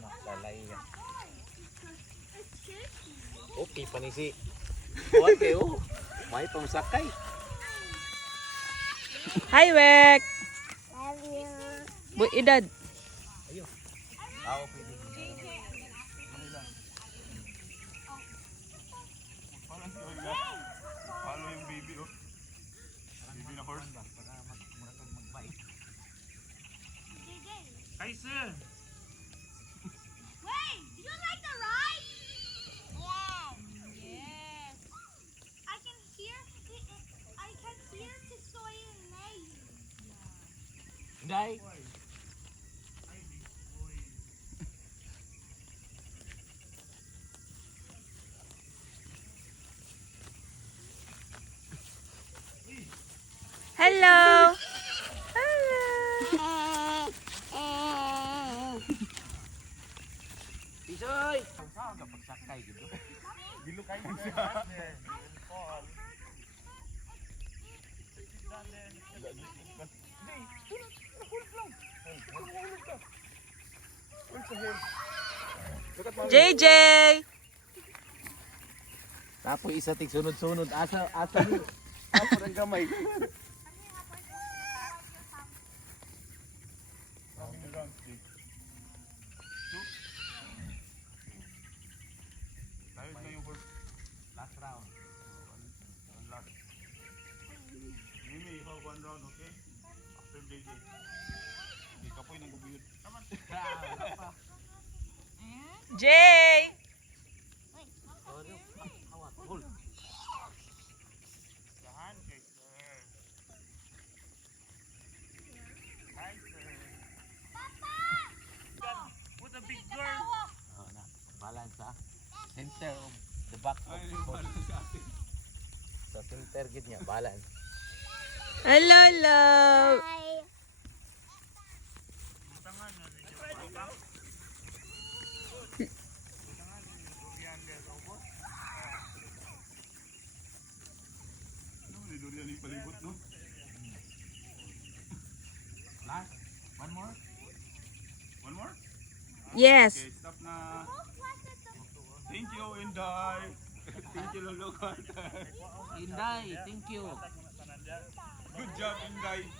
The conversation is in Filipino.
ano, lalay yan. Okay, panisi. Buwan kayo. May pangsakay. Hi, Wek! Love you. Bu edad. Ayun. Ako pwede. Follow yung baby, oh. Baby na horse. Hi, sir. Wait, do you like the ride? Yes. Yes. I can hear the soy and lay. Day. Hello! Tisoy! Saan ka pagsakay dito? Gilo kayo siya. JJ! Tapos isa tig sunod-sunod. Asa ni. Ako ng gamay. Tayo na yung horse. Last round. One last. Mimi, ikaw one round, okay? After JJ. Hindi ka po yung nagubiyod. Come on. Jay! Dahan kay sir. Hi, sir. What a big girl. Oh, na. Balance ha. Center of the back of Ay, the yung body. balance sa atin. Sa center gid niya, balance. Hello, love! Hi. Tangan na rin yung papa. Tangan na yung Dorian robot. Ano ni Dorian yung palibot, no? Last. One more. One more? Yes. Okay, stop na. Thank you, Inday. Thank you, Lolo Carter. Inday, thank you. Good job, Inday.